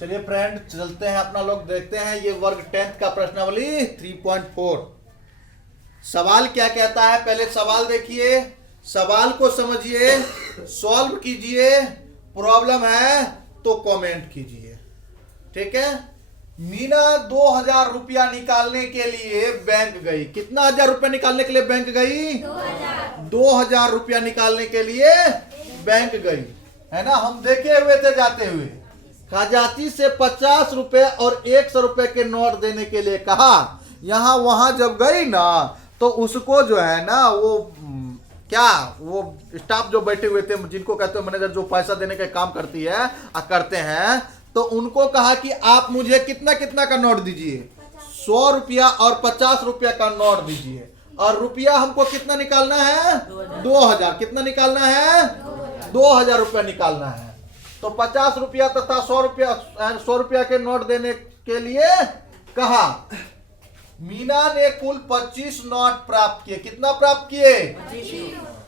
चलिए फ्रेंड चलते हैं अपना लोग देखते हैं ये वर्ग 10th का प्रश्नावली 3.4। सवाल क्या कहता है, पहले सवाल देखिए, सवाल को समझिए, सॉल्व कीजिए, प्रॉब्लम है तो कमेंट कीजिए। ठीक है। मीना 2000 रुपया निकालने के लिए बैंक गई। कितना हजार रुपया निकालने के लिए बैंक गई? 2000 रुपया निकालने के लिए बैंक गई, है ना। हम देखे हुए थे जाते हुए। खजांची से 50 रुपए और 100 रुपए के नोट देने के लिए कहा। यहां वहां जब गई ना तो उसको जो है ना वो स्टाफ जो बैठे हुए थे, जिनको कहते हैं मैनेजर, जो पैसा देने का काम करती है करते हैं, तो उनको कहा कि आप मुझे कितना कितना का नोट दीजिए, 100 रुपया और 50 रुपया का नोट दीजिए, और रुपया हमको कितना निकालना है? 2000। कितना निकालना है? 2000 रुपया निकालना है। तो 50 रुपया तथा 100 रुपया के नोट देने के लिए कहा। मीना ने कुल 25 नोट प्राप्त किए। कितना प्राप्त किए?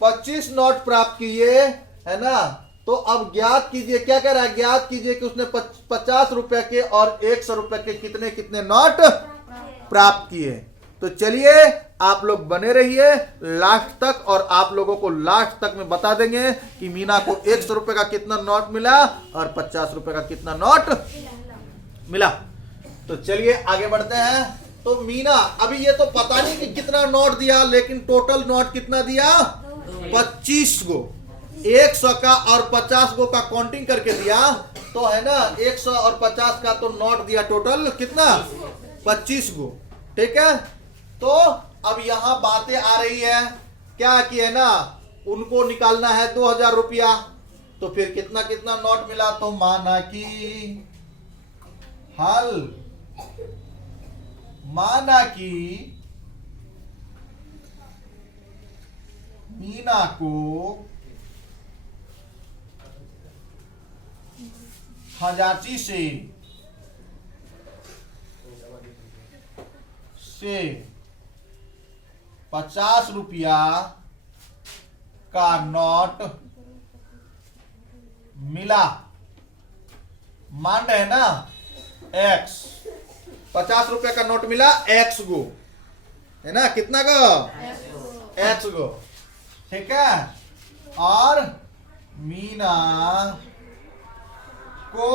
25 नोट प्राप्त किए, है ना। तो अब ज्ञात कीजिए, क्या कह रहा है? ज्ञात कीजिए कि उसने 50 रुपए के और 100 रुपए के कितने कितने नोट प्राप्त किए। तो चलिए आप लोग बने रहिए लास्ट तक, और आप लोगों को लास्ट तक में बता देंगे कि मीना को 100 रुपए का कितना नोट मिला और 50 रुपए का कितना नोट मिला। तो चलिए आगे बढ़ते हैं। तो मीना, अभी ये तो पता नहीं कि कितना नोट दिया, लेकिन टोटल नोट कितना दिया? 25 गो। 100 का और 50 गो का काउंटिंग करके दिया, तो है ना 100 और 50 का तो नोट दिया, टोटल कितना? 25 गो। ठीक है। तो अब यहां बातें आ रही है क्या कि है ना उनको निकालना है 2000 रुपया, तो फिर कितना कितना नोट मिला। तो माना कि मीना को खजांची से 50 रुपया का नोट मिला। मान रहे हैं ना x, 50 रुपया का नोट मिला x गो, है ना। कितना गो? x गो। ठीक है। और मीना को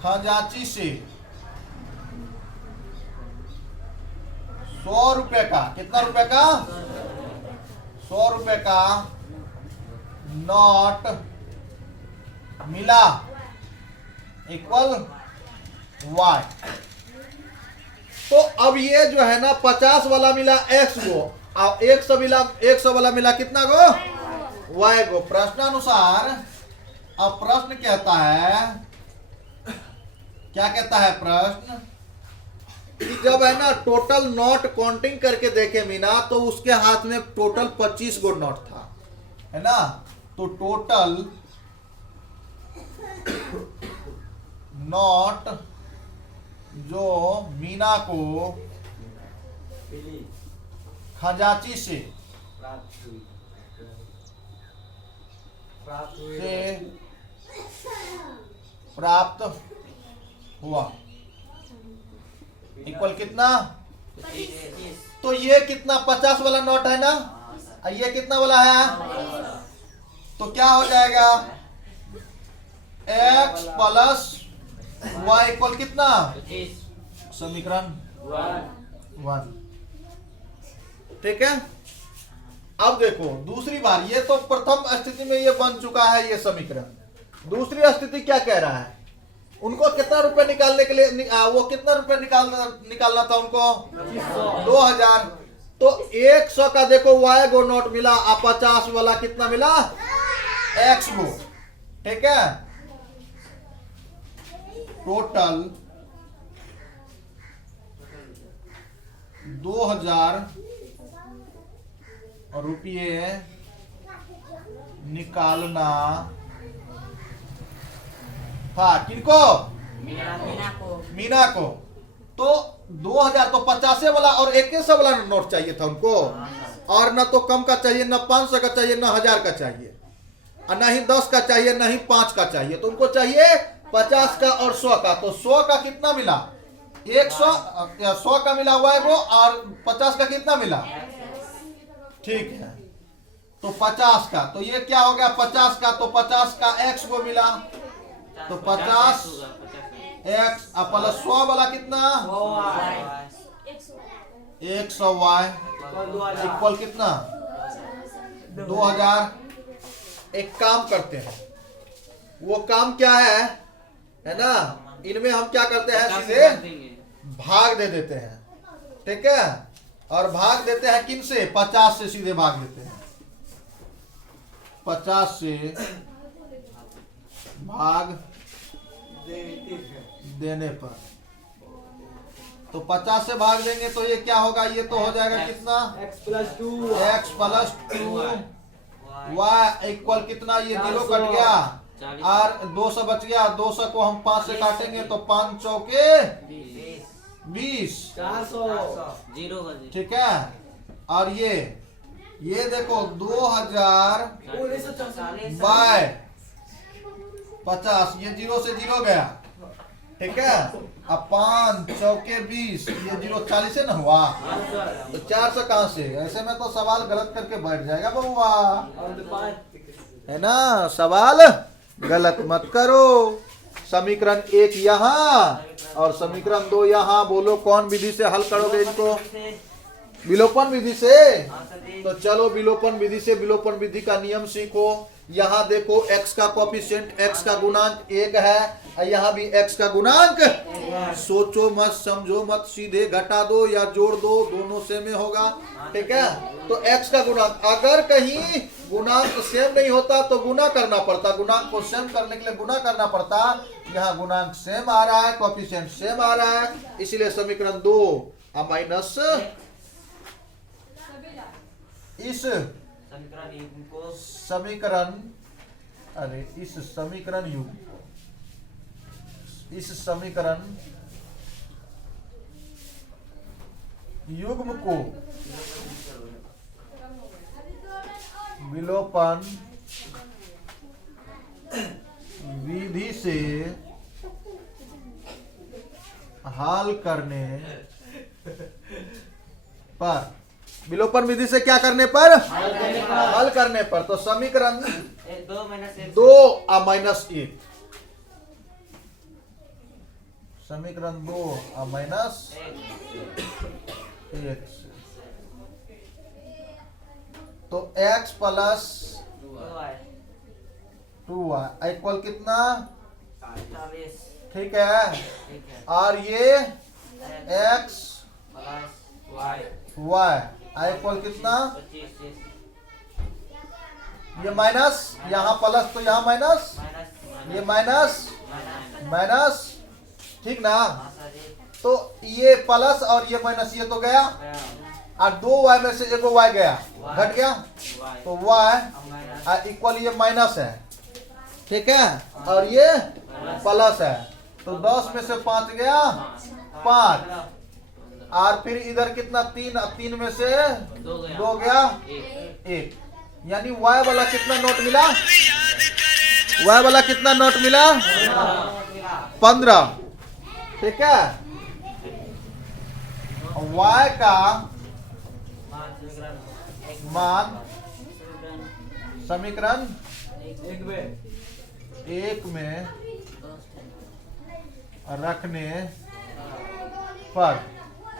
खजांची से 100 रुपए का, कितना रुपए का? 100 रुपए का नोट मिला, इक्वल y। तो अब ये जो है ना 50 वाला मिला x गो, और 100 वाला मिला कितना गो? y गो। प्रश्नानुसार अब प्रश्न कहता है, क्या कहता है प्रश्न, कि जब है ना टोटल नोट काउंटिंग करके देखे मीना, तो उसके हाथ में टोटल 25 गो नोट था, है ना। तो टोटल नोट जो मीना को खजांची से प्राप्त हुआ, इक्वल कितना? तो ये कितना 50 वाला नोट है ना, ये कितना वाला है? तो क्या हो जाएगा? x प्लस y इक्वल कितना? समीकरण 1। ठीक है। अब देखो दूसरी बार, ये तो प्रथम स्थिति में ये बन चुका है ये समीकरण। दूसरी स्थिति क्या कह रहा है? उनको कितना रुपए निकालने के लिए वो कितना रुपए निकालना था उनको? 2000। तो 100 का देखो y गो नोट मिला, और 50 वाला कितना मिला? x गो। ठीक है। टोटल 2000 रुपये निकालना था। किनको? मीना को। तो 2000 तो 50 वाला और 100 वाला नोट चाहिए था उनको, और ना तो कम का चाहिए, ना 500 का चाहिए, ना 1000 का चाहिए, और नहीं 10 का चाहिए, नहीं 5 का चाहिए, तो उनको चाहिए 50 का और 100 का। तो 100 का कितना मिला? 100 का मिला y को, और 50 का कितना मिला? ठीक है, तो 50 का, तो ये क्या हो गया 50 का, तो 50 का x को मिला, तो 50 x प्लस 100 वाला कितना? 100 y इक्वल कितना? 2000। एक काम करते हैं, वो काम क्या है ना, इनमें हम क्या करते हैं, सीधे भाग दे देते हैं, ठीक है। और भाग देते हैं किन से? 50 से सीधे भाग देते हैं। 50 से भाग देने पर, तो 50 से भाग देंगे तो ये क्या होगा? ये तो हो जाएगा कितना? x प्लस 2 y इक्वल कितना? ये 0 कट गया और 200 बच गया। 200 को हम 5 से काटेंगे तो 5 चौके 20, 400 ठीक है। और ये देखो 2000 बाय 50, ये 0 से 0 गया, ठीक है। अब 5 चौके 20, ये 0 40 है ना हुआ, तो 400 कहां से? ऐसे में तो सवाल गलत करके बैठ जाएगा बउआ, है ना। सवाल गलत मत करो। समीकरण 1 यहाँ और समीकरण 2 यहाँ, बोलो कौन विधि से हल करोगे इनको? विलोपन विधि से। तो चलो विलोपन विधि से, विलोपन विधि का नियम सीखो। यहाँ देखो x का कोफिशिएंट, x का गुणांक 1 है, और यहाँ भी x का गुणांक, सोचो मत, समझो मत, सीधे घटा दो या जोड़ दो, दोनों सेम होगा, ठीक है। तो x का गुणांक, अगर कहीं गुणांक सेम नहीं होता तो गुना करना पड़ता, गुणांक को सेम करने के लिए गुना करना पड़ता। यहाँ गुणांक सेम आ रहा है, कोफिशिएंट सेम आ रहा है, इसलिए समीकरण 2 माइनस इस समीकरण, अरे इस समीकरण युग्म को विलोपन विधि से हल करने पर, विलोपन विधि से क्या करने पर? हल करने पर। तो समीकरण 2 माइनस 1, समीकरण 2 माइनस 1, तो x प्लस 2y इक्वल कितना? ठीक है। और ये x y इक्वल कितना? ये माइनस, यहाँ प्लस तो यहाँ माइनस, ये माइनस माइनस, ठीक ना। तो ये प्लस और ये माइनस, ये तो गया, और 2y में से एक y गया, घट गया, तो y इक्वल ये माइनस है, ठीक है, और ये प्लस है, तो 10 में से 5 गया, 5, और फिर इधर कितना? 3 में से 2 गया, 1, यानी y वाला कितना नोट मिला? y वाला कितना नोट मिला? 15, ठीक है। y का मान समीकरण 1 में रखने पर,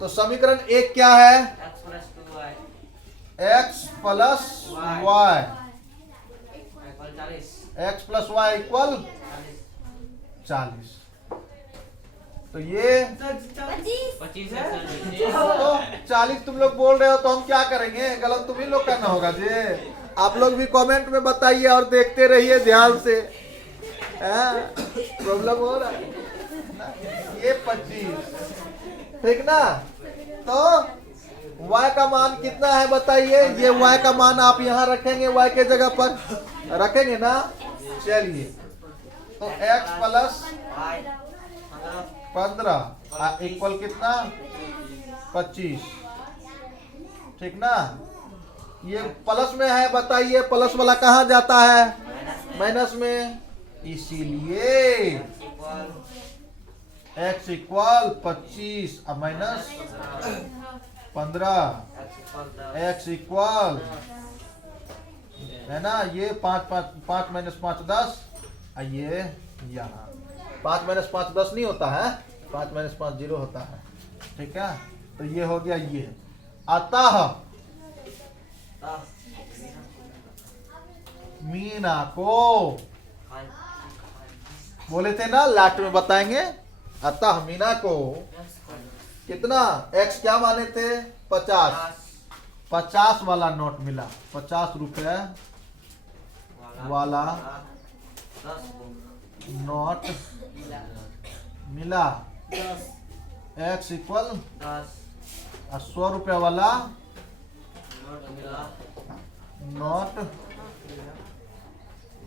तो समीकरण 1 क्या है? x plus y, x plus y equal 40। तो ये 25 तो 40 तुम लोग बोल रहे हो, तो हम क्या करेंगे? गलत तुम ही लोग करना होगा जी। आप लोग भी कमेंट में बताइए और देखते रहिए ध्यान से, प्रॉब्लम हो रहा है ये 25, ठीक ना। तो y का मान कितना है बताइए? ये y का मान आप यहाँ रखेंगे, y के जगह पर रखेंगे ना। चलिए, तो x प्लस 15 इक्वल कितना? 25, ठीक ना। ये प्लस में है, बताइए प्लस वाला कहाँ जाता है? माइनस में, इसीलिए x इक्वल 25 अब माइनस 15, x इक्वल है ना, ये 5 माइनस 5 10, ये यहाँ 5 माइनस 5 10 नहीं होता है, 5 माइनस 5 0 होता है, ठीक है। तो ये हो गया ये। अतः मीना को, बोले थे ना लास्ट में बताएंगे। अतः मीना को कितना x क्या माने थे 50 वाला नोट मिला, 50 रुपए वाला नोट मिला, x इक्वल 100 रुपए वाला नोट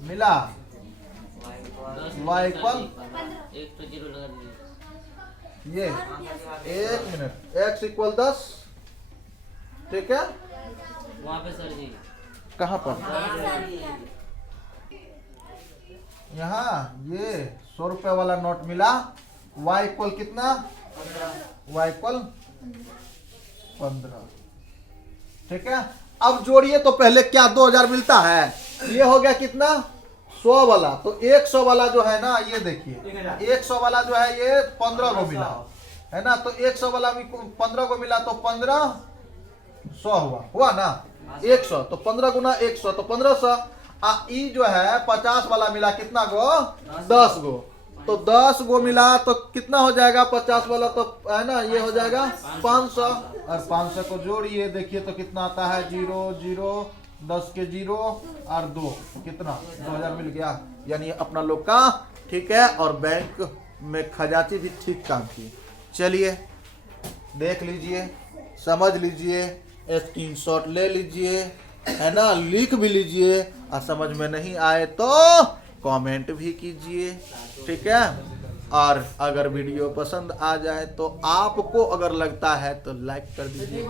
मिला, y इक्वल एक तो 0 लगा दीजिए। ये 1 मिनट, x इक्वल 10, ठीक है। वहाँ पे सर जी कहाँ पर, यहाँ ये 100 रुपए वाला नोट मिला, y इक्वल कितना, y इक्वल 15, ठीक है। अब जोड़िए तो पहले क्या 2000 मिलता है, ये हो गया कितना 100 वाला, तो 100 वाला जो है ना, ये देखिए 100 वाला जो है ये 15 को मिला है ना, तो 100 वाला 15 को मिला, तो 1500 हुआ ना, 100 तो 15 गुना 100 तो 1500। ई जो है 50 वाला मिला कितना गो, 10 गो, तो 10 गो मिला तो कितना हो जाएगा 50 वाला, तो है ना ये हो जाएगा 500, और 500 को जोड़िए देखिए तो कितना आता है 0 0 10 के 0 और 2 कितना 2000 मिल गया, यानी अपना लोग का ठीक है। और बैंक में खजांची भी ठीक काम की। चलिए देख लीजिए, समझ लीजिए, स्क्रीनशॉट ले लीजिए, है ना, लिख भी लीजिए, और समझ में नहीं आए तो कमेंट भी कीजिए, ठीक है। और अगर वीडियो पसंद आ जाए तो आपको अगर लगता है तो लाइक कर दीजिए।